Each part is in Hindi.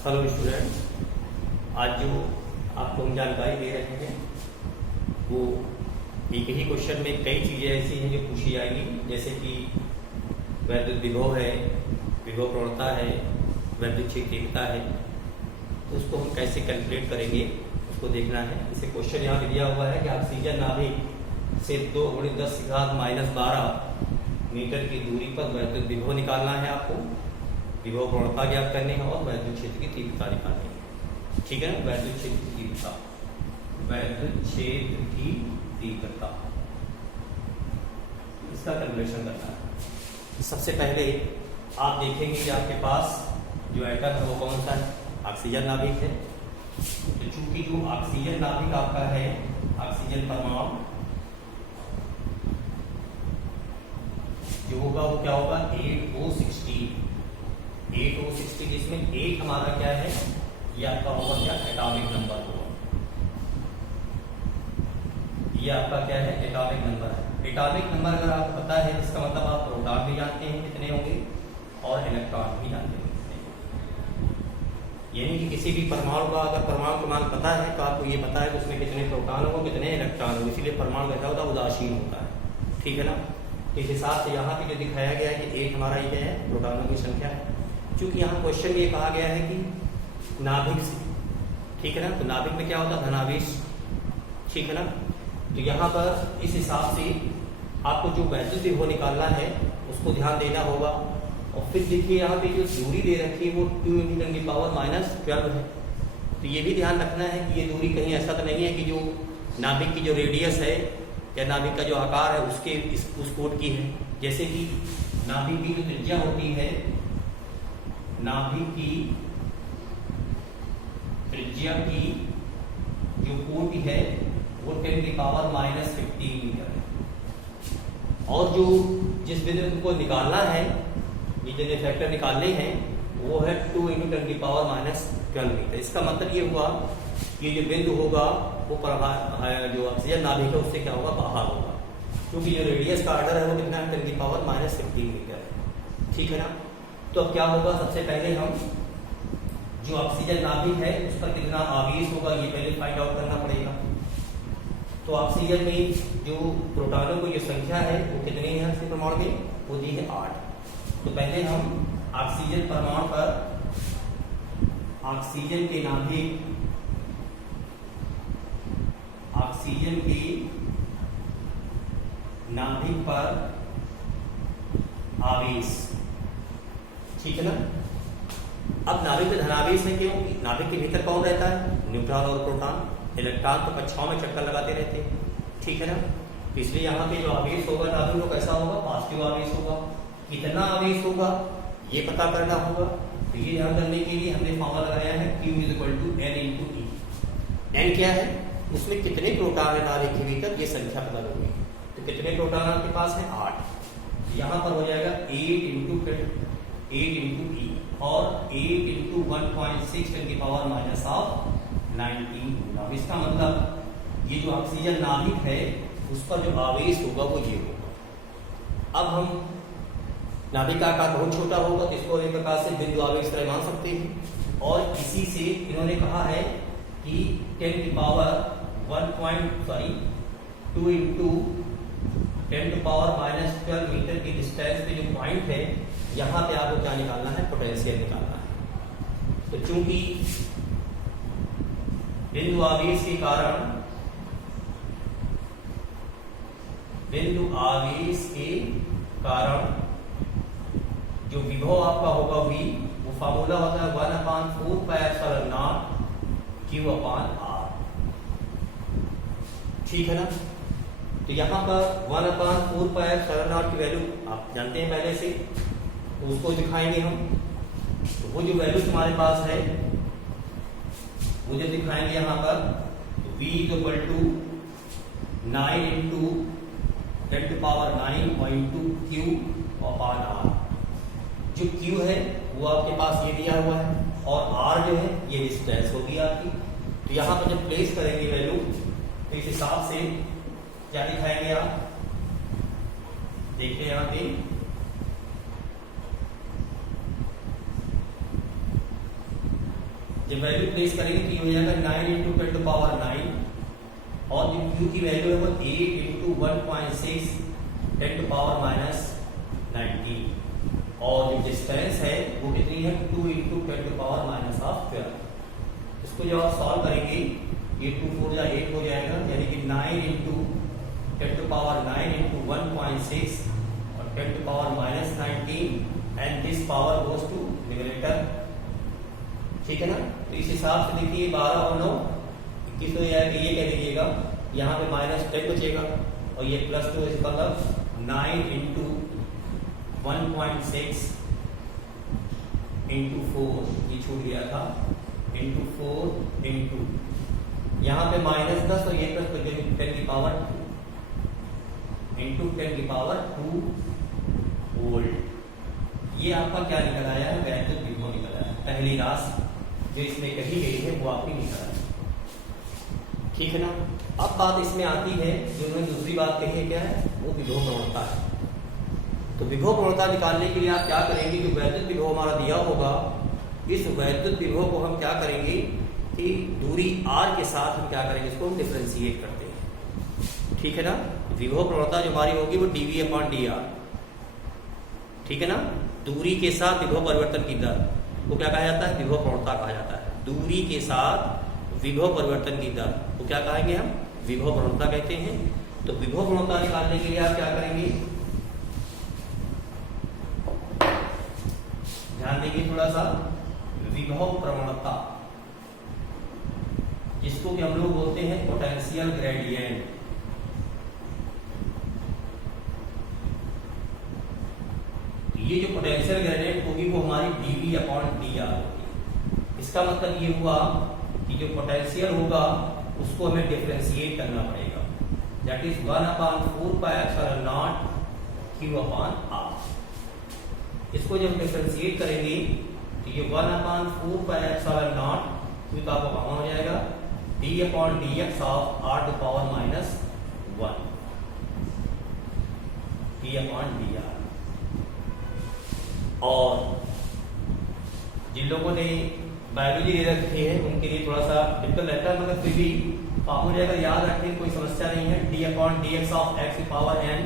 हेलो स्टूडेंट्स, आज जो आपको हम जानकारी दे रहे हैं वो एक ही क्वेश्चन में कई चीज़ें ऐसी हैं जो पूछी जाएंगी, जैसे कि वैद्युत विभव है, विभव प्रवणता है, वैद्युत क्षेत्रता है। तो उसको हम कैसे कैलकुलेट करेंगे उसको देखना है। इसे क्वेश्चन यहाँ पे दिया हुआ है कि ऑक्सीजन नाभिक से 2×10⁻12 मीटर की दूरी पर वैद्युत विभव निकालना है। आपको विभव प्रवणता ज्ञात करनी है और वैद्युत क्षेत्र की तीव्रता निकालनी है। ठीक है ना, वैद्युत क्षेत्र की तीव्रता, वैद्युत क्षेत्र की तीव्रता, इसका कैलकुलेशन करना है। सबसे पहले आप देखेंगे कि आपके पास जो एटम है वो कौन सा है, ऑक्सीजन नाभिक है। तो चूंकि जो ऑक्सीजन नाभिक आपका है, ऑक्सीजन परमाणु जो होगा वो क्या होगा, 8O16, जिसमें 8 हमारा क्या है, ये आपका होगा क्या, एटॉमिक नंबर होगा। ये आपका क्या है, एटॉमिक नंबर है। एटॉमिक नंबर अगर आपको पता है इसका मतलब आप प्रोटॉन भी जानते हैं कितने होंगे और इलेक्ट्रॉन भी जानते हैं कितने होंगे। यानी कि किसी भी परमाणु का अगर परमाणु क्रमांक पता है तो आपको ये पता है कि उसमें कितने प्रोटॉन होंगे, कितने इलेक्ट्रॉन होंगे। इसीलिए परमाणु कैसा होता है, उदासीन होता है। ठीक है ना। तो इस हिसाब से यहाँ पे जो दिखाया गया है कि 8 हमारा ये क्या है, प्रोटॉनों की संख्या है। क्योंकि यहाँ क्वेश्चन ये कहा गया है कि नाभिक से, ठीक है ना, तो नाभिक में क्या होता है, धनावेश। ठीक है ना। तो यहाँ पर इस हिसाब से आपको जो वैद्युत विभव निकालना है उसको ध्यान देना होगा। और फिर देखिए यहाँ पे जो दूरी दे रखी है वो 2×10⁻12 है। तो ये भी ध्यान रखना है कि ये दूरी कहीं ऐसा तो नहीं है कि जो नाभिक की जो रेडियस है या नाभिक का जो आकार है उसके उस कोट की है। जैसे कि नाभिक की जो त्रिज्या होती है, नाभिक की त्रिज्या की जो कोटि है वो 10⁻15 मीटर है। और जो जिस बिंदु को निकालना है, ये जो फैक्टर निकालने हैं वो है 2×10⁻12 मीटर। इसका मतलब ये हुआ ये जो बिंदु होगा वो जो ऑक्सीजन नाभिक है उससे क्या होगा, बाहर होगा। क्योंकि जो रेडियस का ऑर्डर है वो कितना है, 10⁻15 मीटर है। ठीक है ना। तो अब क्या होगा, सबसे पहले हम जो ऑक्सीजन नाभिक है उस पर कितना आवेश होगा ये पहले फाइंड आउट करना पड़ेगा। तो ऑक्सीजन में जो प्रोटॉनों की जो संख्या है वो कितनी है, इसके परमाणु में वो दी है 8। तो पहले हम ऑक्सीजन परमाणु पर, ऑक्सीजन के नाभिक, ऑक्सीजन के नाभिक पर आवेश। ठीक है ना। अब नाभिक में धनावेश है, क्यों, नाभिक के भीतर कौन रहता है, न्यूट्रॉन और प्रोटॉन। इलेक्ट्रॉन तो कक्षाओं में चक्कर लगाते रहते हैं। ठीक है ना। इसलिए यहाँ पे जो आवेश होगा नाभिक में कैसा होगा, पॉजिटिव आवेश होगा। कितना आवेश होगा ये पता करना होगा। तो ये ध्यान करने के लिए हमने फॉर्मूला लगाया है Q = N × E। N क्या है, उसमें कितने प्रोटॉन है नाभिक के भीतर, ये संख्या पता लगेगी। तो कितने प्रोटॉन आपके पास है, 8। यहाँ पर हो जाएगा 8 × E और 8 × 1.6 10⁻⁻19 होगा। इसका मतलब ये जो ऑक्सीजन नाभिक है उस पर जो आवेश होगा वो ये होगा। अब हम नाभिक का आकार बहुत छोटा होगा तो इसको एक प्रकार से बिंदु आवेश तरह मान सकते हैं। और इसी से इन्होंने कहा है कि 2 × 10⁻12 मीटर की डिस्टेंस पे जो पॉइंट है यहाँ पे आपको क्या निकालना है, पोटेंशियल निकालना है। तो चूंकि बिंदु आवेश के कारण, बिंदु आवेश के कारण जो विभव आपका होगा वो फार्मूला होता है 1/4πε0 Q/R। ठीक है ना। तो यहाँ पर 1/4πε0 की वैल्यू आप जानते हैं पहले से, तो उसको दिखाएंगे हम। तो वो जो वैल्यू तुम्हारे पास है वो जो दिखाएंगे यहाँ पर, तो V = 9 × 10⁻9 Q/R। जो Q है वो आपके पास ये दिया हुआ है और R जो है ये डिस्टेंस होगी आपकी। तो यहाँ पर जब प्लेस करेंगे वैल्यू तो इस हिसाब से क्या दिखाएंगे आप, देखिए यहाँ पे जब वैल्यू प्लेस करेंगे तो ये हो जाएगा 9 इंटू 10 टू पावर 9 और जो क्यू की वैल्यू है वो 8 इंटू 1.6 10 टू पावर माइनस 19 और जो डिस्टेंस है वो कितनी है 2 into 10 to power minus of 12। इसको जब आप सॉल्व करेंगे ये 2 4 या 8 हो जाएगा, यानी कि 9 इंटू 10 टू पावर 9 इंटू 1.6 और 10 to power minus 19 and this power goes to numerator. ठीक है ना। तो इस हिसाब से देखिए 12 और 9 21 हो जाएगा। ये कह दीजिएगा यहाँ पे माइनस 10 बचेगा और ये प्लस 2 इसका मतलब 9 इंटू 1.6 इंटू 4 ये छूट गया था इंटू 4 इंटू यहाँ पे माइनस 10 और ये प्लस 10 की पावर 2 इंटू 10 की पावर 2 वोल्ट। ये आपका क्या निकल आया है, वैद्युत विभव निकल आया है। पहली राशि जो इसमें कही गई है वो आपकी निकल आई। ठीक है ना। अब बात इसमें आती है जो उन्होंने दूसरी बात कही है, क्या है वो विभव प्रवणता है। तो विभव प्रवणता निकालने के लिए आप क्या करेंगे, जो वैद्युत विभव हमारा दिया होगा इस वैद्युत विभव को हम क्या करेंगे कि दूरी r के साथ हम क्या करेंगे, इसको हम डिफरेंशिएट करते हैं। ठीक है ना। विभव प्रवणता जो हमारी होगी वो dV/dr। ठीक है ना। दूरी के साथ विभव परिवर्तन की दर वो क्या कहा जाता है, विभव प्रवणता कहा जाता है। दूरी के साथ विभव परिवर्तन की दर वो क्या कहेंगे हम, विभव प्रवणता कहते हैं। तो विभव प्रवणता निकालने के लिए आप क्या करेंगे, ध्यान देंगे थोड़ा सा। विभव प्रवणता जिसको कि हम लोग बोलते हैं पोटेंशियल ग्रेडियंट। ये जो पोटेंशियल ग्रेडियंट होगी वो हमारी dV/dr होगी। इसका मतलब ये हुआ कि जो पोटेंशियल होगा उसको हमें डिफरेंशिएट करना पड़ेगा, दैट इज 1/4πε0 Q/r। इसको जब डिफरेंशिएट करेंगे तो ये 1/4πε0 Q का कॉमन हो जाएगा d/dx of r to power minus 1 d/dr। और जिन लोगों ने बायोलॉजी ले रखी है उनके लिए थोड़ा सा डिफिकल्ट रहता है, मगर फिर भी हो जाएगा। याद रखें, कोई समस्या नहीं है। d/dx ऑफ x की पावर n,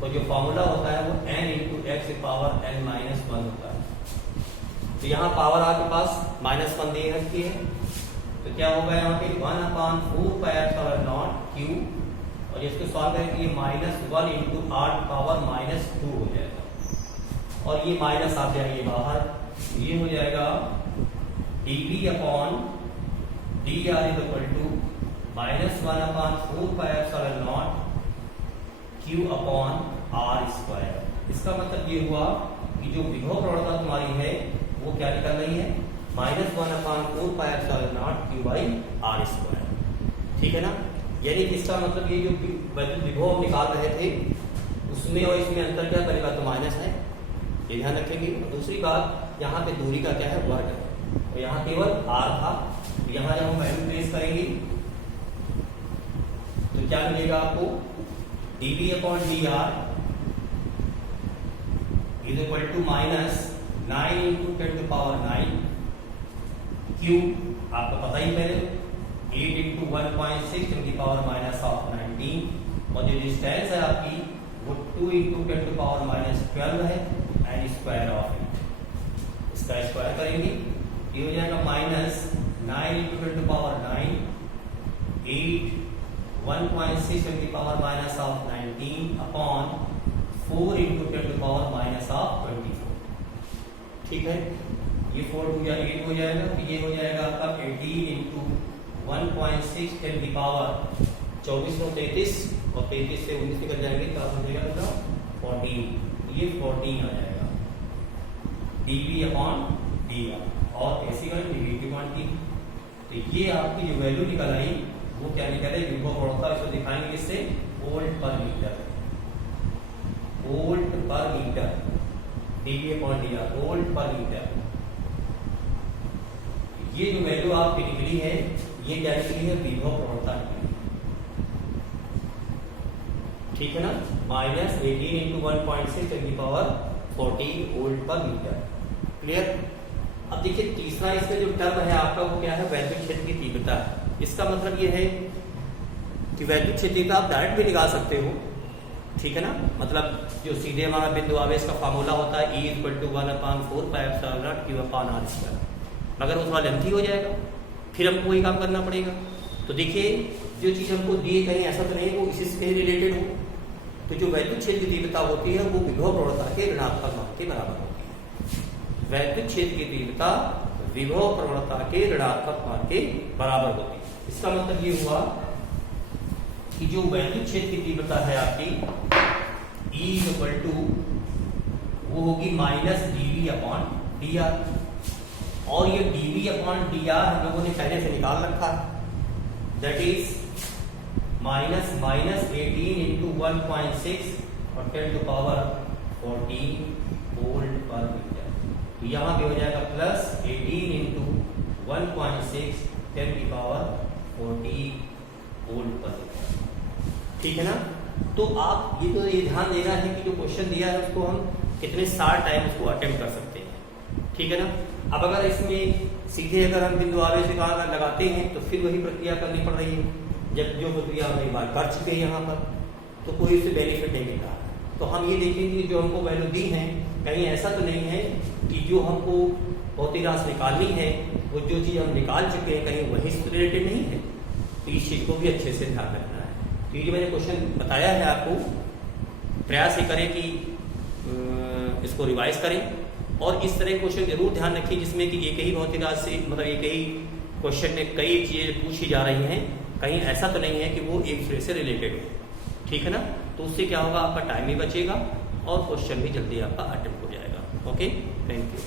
तो जो फॉर्मूला होता है वो n इंटू x की पावर n माइनस 1 होता है। तो यहाँ पावर आपके पास माइनस 1 दे रखी है, तो क्या होगा यहाँ पे 1/4πε0 Q और इसको सॉल्व करेंगे minus 1 into r power minus 2 हो जाएगा और ये माइनस आ जाएंगे बाहर। ये हो जाएगा dV/dr is equal to minus 1/4πε0 Q/r²। इसका मतलब ये हुआ कि जो विभव प्रवणता तुम्हारी है वो क्या निकल रही है, माइनस 1/4πε0 Q/r²। ठीक है ना। यानी कि इसका मतलब ये जो विभव हम निकाल रहे थे उसमें और इसमें अंतर क्या पहली बात तो माइनस है, ये ध्यान रखेंगे। दूसरी बात यहाँ पे दूरी का क्या है, वर्ग है और यहाँ केवल r था। तो यहाँ जब हम वैल्यू प्लेस करेंगे तो क्या मिलेगा आपको, dV/dr is equal to minus 9 into 10 to power 9 Q आपको पता ही पहले 8 इंटू 1.6 10 की पावर माइनस ऑफ 19 और जो डिस्टेंस है आपकी वो 2 इंटू 10 टू पावर माइनस 12 है एंड स्क्वायर ऑफ इट। इसका स्क्वायर करेंगे ये हो जाएगा माइनस 9 इंटू 10 टू पावर 9 8 1.6 10 की power minus of 19 upon 4 into 10 to power minus of 24। ठीक है। ये 4 2 या 8 हो जाएगा, तो ये हो जाएगा आपका 18 इंटू 1.6 10 की पावर 24 और 33 और 33 से 19 निकल जाएंगे तो आप हो जाएगा 14। ये 14 आ जाएगा dV/dr और ऐसी का नेगेटिव क्वांटिटी। तो ये आपकी जो वैल्यू निकल आई वो क्या निकले, विभव प्रवणता। इसको दिखाएंगे किससे, वोल्ट पर मीटर। वोल्ट पर मीटर dV/dr वोल्ट पर मीटर। ये जो वैल्यू आपकी निकली है ये क्या निकली है, विभव प्रवणता निकली। ठीक है ना। माइनस 18 इंटू 1.6 10 की पावर 14 वोल्ट पर मीटर। क्लियर। अब देखिए तीसरा इसका जो टर्म है आपका वो क्या है, वैद्युत क्षेत्र की तीव्रता है। इसका मतलब ये है कि वैद्युत क्षेत्र तीव्रता आप डायरेक्ट भी निकाल सकते हो, ठीक है ना। मतलब जो सीधे हमारा बिंदु आवेश का फार्मूला होता है E = 1/4πε0 Q/r², मगर वो थोड़ा लेंथी हो जाएगा, फिर हमको वही काम करना पड़ेगा। तो देखिए जो चीज़ हमको दिए कहीं ऐसा तो नहीं है वो इसी से रिलेटेड हो। तो जो वैद्युत क्षेत्र की तीव्रता होती है वो विभव प्रवणता के ऋणात्मक मान के बराबर होती है। वैद्युत क्षेत्र की तीव्रता विभव प्रवणता के ऋणात्मक मान के बराबर होती है। इसका मतलब ये हुआ कि जो वैद्युत क्षेत्र की तीव्रता है आपकी E = वो होगी -dV/dr, और ये dV/dr हम लोगों ने पहले से निकाल रखा है, दैट इज -18 × 1.6 और 10⁻14 V/मीटर। तो यहाँ भी हो जाएगा +18 × 1.6 10⁻14 V/मीटर, ठीक है ना। तो आप ये ध्यान देना है कि जो क्वेश्चन दिया है उसको हम कितने सार टाइम उसको अटेम्प्ट कर सकते हैं, ठीक है ना। अब अगर इसमें सीधे अगर हम बिंदु आवेश लगाते हैं तो फिर वही प्रक्रिया करनी पड़ रही है, जब जो प्रक्रिया हम एक बार कर चुके हैं यहाँ पर, तो कोई उससे बेनिफिट नहीं मिल रहा। तो हम ये देखेंगे जो हमको वैल्यू दी है कहीं ऐसा तो नहीं है कि जो हमको भौतिक राशि निकालनी है वो जो चीज़ हम निकाल चुके हैं कहीं वही से रिलेटेड नहीं है। तो इस चीज़ को भी अच्छे से ध्यान रखना है। तो ये जो मैंने क्वेश्चन बताया है आपको, प्रयास ये करें कि इसको रिवाइज करें और इस तरह क्वेश्चन जरूर ध्यान रखिए जिसमें कि एक ही भौतिक राशि से मतलब एक ही क्वेश्चन में कई चीज़ें पूछी जा रही हैं, कहीं ऐसा तो नहीं है कि वो एक दूसरे से रिलेटेड हो, ठीक है ना। तो उससे क्या होगा, आपका टाइम भी बचेगा और क्वेश्चन भी जल्दी आपका अटेम्प्ट हो जाएगा। Okay, thank you.